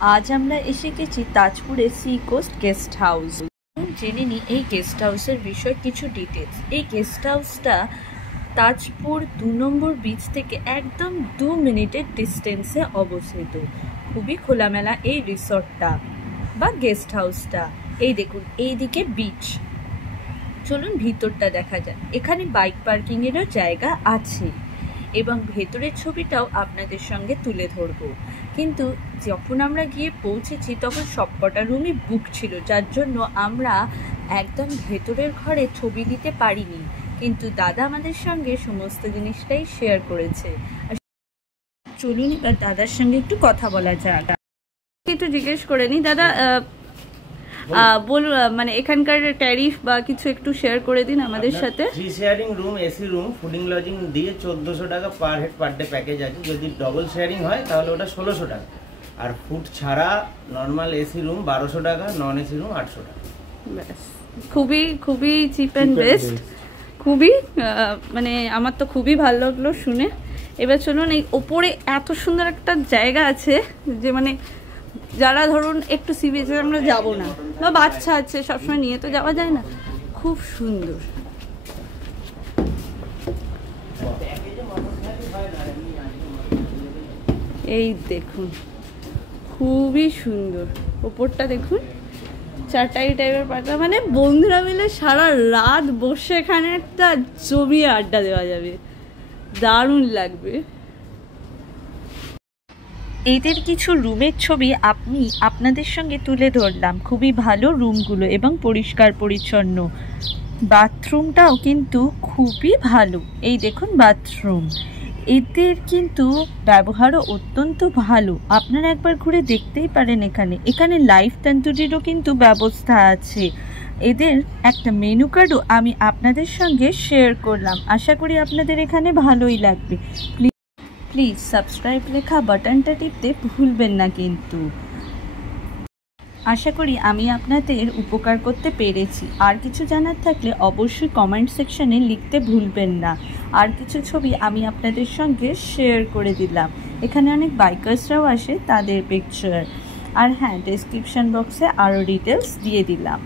আজ আমরা এসে গেছি তাজপুরের সি কোস্ট গেস্ট হাউস। জেনে নিই এই গেস্ট হাউসের বিষয়ে কিছু ডিটেলস। এই গেস্ট হাউসটা তাজপুর 2 নম্বর বিচ থেকে একদম 2 মিনিটের ডিস্টেন্সে অবস্থিত। খুবই খোলামেলা এই রিসর্টটা বা গেস্ট হাউসটা। এই দেখুন, এইদিকে বিচ। চলুন ভিতরটা দেখা যায়। এখানে বাইক পার্কিংয়েরও জায়গা আছে এবং ভেতরের ছবিটাও আপনাদের সঙ্গে তুলে ধরবো। কিন্তু যখন আমরা গিয়ে পৌঁছেছি তখন সবকটা রুমই বুক ছিল, যার জন্য আমরা একদম ভেতরের ঘরে ছবি দিতে পারিনি। কিন্তু দাদা আমাদের সঙ্গে সমস্ত জিনিসটাই শেয়ার করেছে। চলুন এবার দাদার সঙ্গে একটু কথা বলা যাক। একটু জিজ্ঞেস করে নি দাদা, মানে এখানকার ট্যারিফ বা কিছু একটু শেয়ার করে দিন আমাদের সাথে। Free sharing room, AC room, fooding lodging দিয়ে 1400 টাকা per head per day package আছে। যদি ডবল শেয়ারিং হয় তাহলে ওটা 1600 টাকা। আর ফুড ছাড়া নর্মাল এসি রুম 1200 টাকা, নন এসি রুম 800 টাকা। ব্যাস, খুবই খুবই চিপ অ্যান্ড বেস্ট। খুবই মানে আমার তো খুবই ভালো লাগলো শুনে। এবার চলুন, এই ওপরে এত সুন্দর একটা জায়গা আছে যে মানে যারা ধরুন একটু সি বিচে আমরা যাবো না বা বাচ্চা আছে, সবসময় নিয়ে তো যাওয়া যায় না। খুব সুন্দর। এই দেখুন, খুবই সুন্দর। ওপরটা দেখুন, চাটাই টাইপের পাতা, মানে বন্ধুরা মিলে সারা রাত বসে এখানে একটা জমিয়ে আড্ডা দেওয়া যাবে, দারুণ লাগবে। এদের কিছু রুমের ছবি আমি আপনাদের সঙ্গে তুলে ধরলাম। খুবই ভালো রুমগুলো এবং পরিষ্কার পরিচ্ছন্ন। বাথরুমটাও কিন্তু খুবই ভালো। এই দেখুন বাথরুম। এদের কিন্তু ব্যবহারও অত্যন্ত ভালো। আপনারা একবার ঘুরে দেখতেই পারেন। এখানে লাইভ তন্দুরিরও কিন্তু ব্যবস্থা আছে। এদের একটা মেনু কার্ডও আমি আপনাদের সঙ্গে শেয়ার করলাম। আশা করি আপনাদের এখানে ভালোই লাগবে। প্লিজ সাবস্ক্রাইব লেখা বাটনটা টিপতে ভুলবেন না কিন্তু। আশা করি আমি আপনাদের উপকার করতে পেরেছি। আর কিছু জানার থাকলে অবশ্যই কমেন্ট সেকশনে লিখতে ভুলবেন না। আর কিছু ছবি আমি আপনাদের সঙ্গে শেয়ার করে দিলাম। এখানে অনেক বাইকার্সরাও আসে, তাদের পিকচার। আর হ্যাঁ, ডেসক্রিপশন বক্সে আরও ডিটেলস দিয়ে দিলাম।